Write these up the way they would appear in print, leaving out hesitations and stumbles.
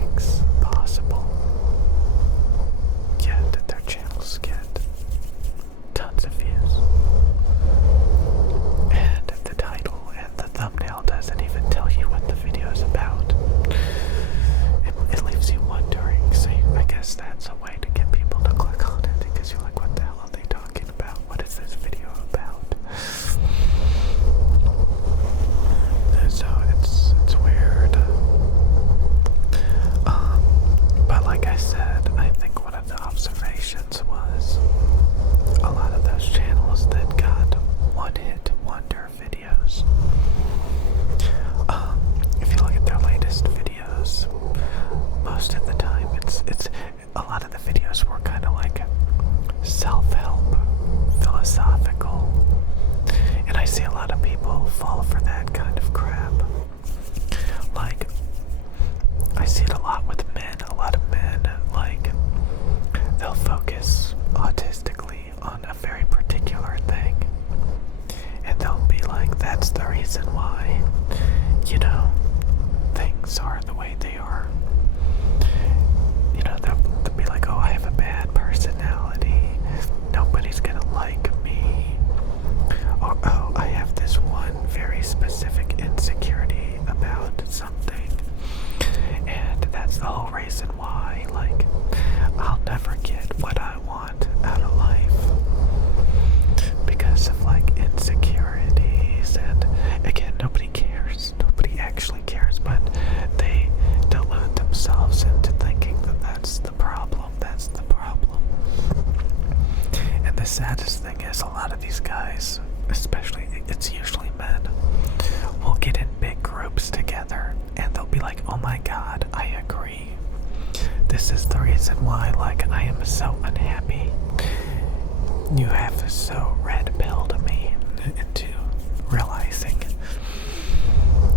likes possible. Yet their channels get tons of views. And the title and the thumbnail doesn't even tell you what the video is about. It leaves you wondering, so I guess that's a way to get people to click on it, because you're like, what the hell are they talking about? What is this video about? So it's weird. But like I said, I think one of the observations was a lot of those channels that got one-hit wonder videos. If you look at their latest videos, most of the time it's a lot of the videos were kind of like self-help, philosophical, and I see a lot of people fall for that kind of crap. Like, I see it a lot with men. A lot of men, like, they'll focus autistically on a very particular thing, and they'll be like, that's the reason why, you know, things are the way they are. You know, they'll be like, oh, I have a bad personality, nobody's gonna like me, or oh, I have this one very specific insecurity about something, and that's the whole reason why, like, I'll never get what I want out of life because of, like, insecurities. And again, nobody cares, nobody actually cares, but they delude themselves into thinking that that's the problem. And the saddest thing is, a lot of these guys, especially, it's usually men, will get in big groups together and they'll be like, oh my god, I agree. This is the reason why, like, I am so unhappy. You have so red-pilled me into realizing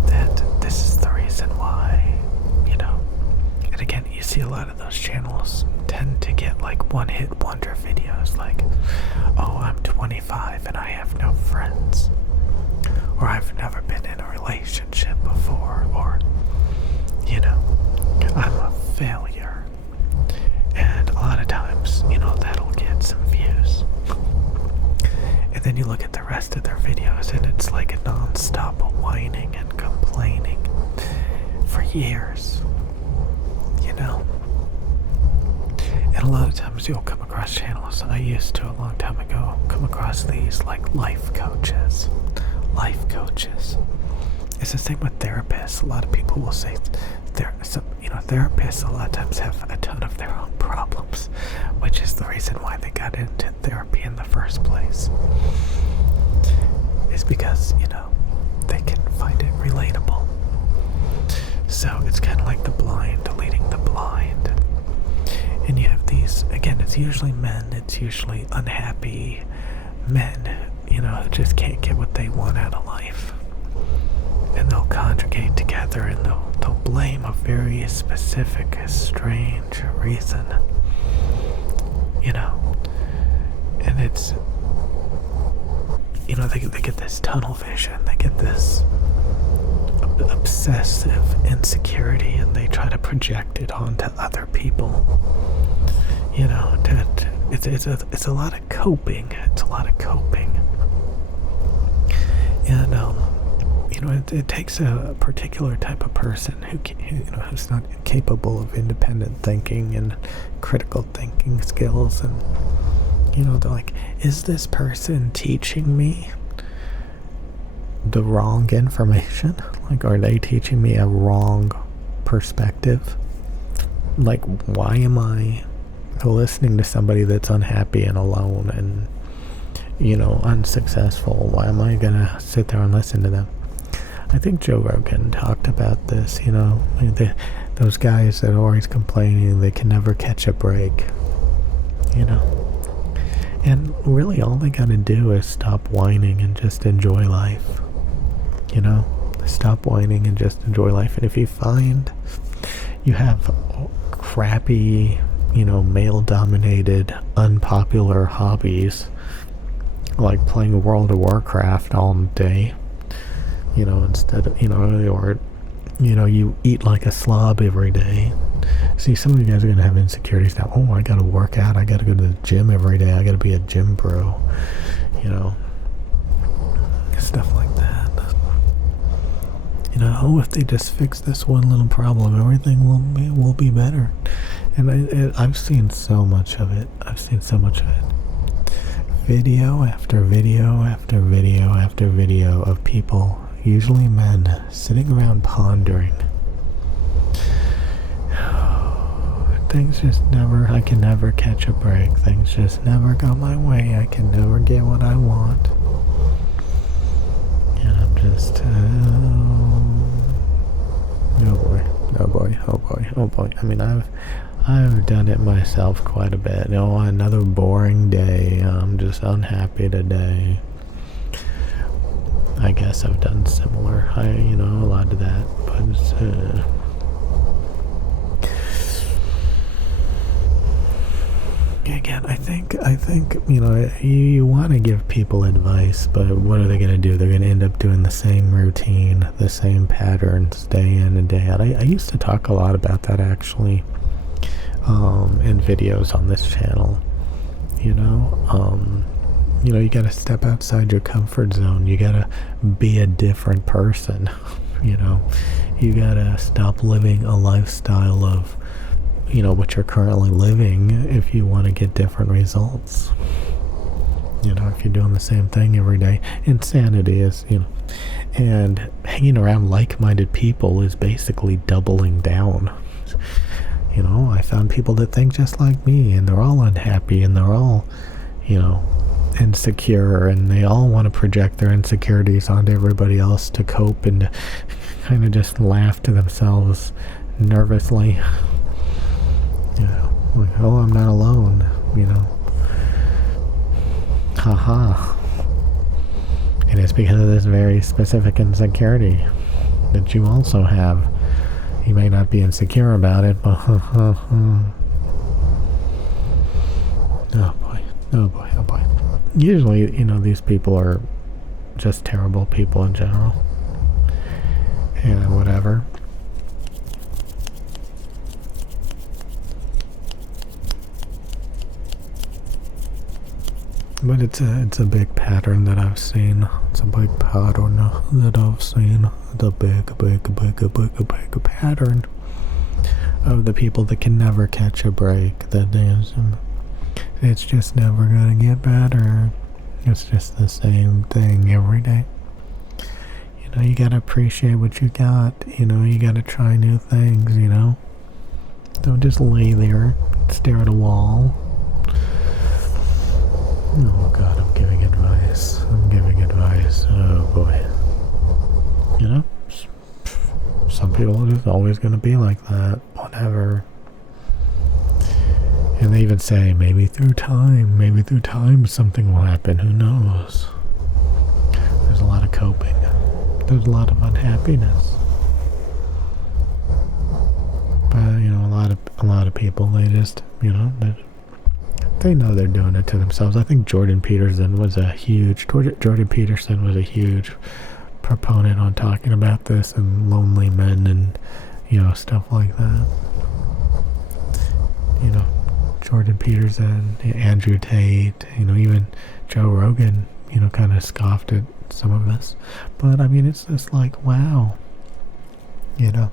that this is the reason why, you know. And again, you see a lot of those channels tend to get like one-hit wonder videos, like, oh, I'm 25 and I have no friends, or I've never been in a relationship before, or, you know, I'm a failure. And a lot of times, you know, that'll get some views. And then you look at the rest of their videos and it's like a non-stop whining and complaining for years, you know. And a lot of times you'll come across channels, I used to a long time ago, come across these like life coaches. It's the same with therapists. A lot of people will say therapists a lot of times have a ton of their own problems, which is the reason why they got into therapy in the first place. Is because, you know, they can find it relatable. So it's kind of like the blind leading the blind. And you have these, again, it's usually men, it's usually unhappy men, you know, who just can't get what they want out of life. And they'll congregate together and they'll blame a very specific, strange reason, you know. And it's, you know, they get this tunnel vision, they get this obsessive insecurity, and they try to project it onto other people. You know, it's a lot of coping. It's a lot of coping, and you know, it takes a particular type of person who's not capable of independent thinking and critical thinking skills, and you know, they're like, is this person teaching me the wrong information? Like, are they teaching me a wrong perspective? Like, why am I listening to somebody that's unhappy and alone and, you know, unsuccessful? Why am I gonna sit there and listen to them? I think Joe Rogan talked about this, you know, those guys that are always complaining they can never catch a break, you know. And really all they gotta do is stop whining and just enjoy life, you know. Stop whining and just enjoy life. And if you find you have crappy, you know, male-dominated, unpopular hobbies, like playing World of Warcraft all day, you know, instead of, you know, or, you know, you eat like a slob every day, See, some of you guys are gonna have insecurities now. Oh, I gotta work out. I gotta go to the gym every day. I gotta be a gym bro. You know, stuff like that. You know, oh, if they just fix this one little problem, everything will be better. And I've seen so much of it. I've seen so much of it. Video after video after video after video of people, usually men, sitting around pondering. Things just never, I can never catch a break. Things just never go my way. I can never get what I want. And I'm just, oh boy, oh boy, oh boy, oh boy. I mean, I've done it myself quite a bit. You know, another boring day. I'm just unhappy today. I guess I've done similar. You know, a lot of that, but it's, again, I think, you know, you want to give people advice, but what are they going to do? They're going to end up doing the same routine, the same patterns, day in and day out. I used to talk a lot about that, actually, in videos on this channel. You know, you got to step outside your comfort zone. You got to be a different person. You know, you got to stop living a lifestyle of, you know, what you're currently living if you want to get different results. You know, if you're doing the same thing every day, insanity is, you know, and hanging around like-minded people is basically doubling down. You know, I found people that think just like me, and they're all unhappy, and they're all, you know, insecure, and they all want to project their insecurities onto everybody else to cope and kind of just laugh to themselves nervously. You know, like, oh, I'm not alone, you know. Haha. And it's because of this very specific insecurity that you also have. You may not be insecure about it, but oh boy, oh boy, oh boy. Usually, you know, these people are just terrible people in general. And whatever. But it's a big pattern that I've seen. It's a big pattern that I've seen. The big pattern of the people that can never catch a break. That is, it's just never gonna get better. It's just the same thing every day. You know, you gotta appreciate what you got. You know, you gotta try new things. You know, don't just lay there, stare at a wall. Oh God, I'm giving advice. Oh boy. You know, some people are just always going to be like that. Whatever. And they even say, maybe through time something will happen. Who knows? There's a lot of coping. There's a lot of unhappiness. But, you know, a lot of people, they just, you know, they know they're doing it to themselves. I think Jordan Peterson was a huge proponent on talking about this and lonely men and, you know, stuff like that. You know, Jordan Peterson, Andrew Tate, you know, even Joe Rogan, you know, kind of scoffed at some of this. But I mean, it's just like, wow, you know.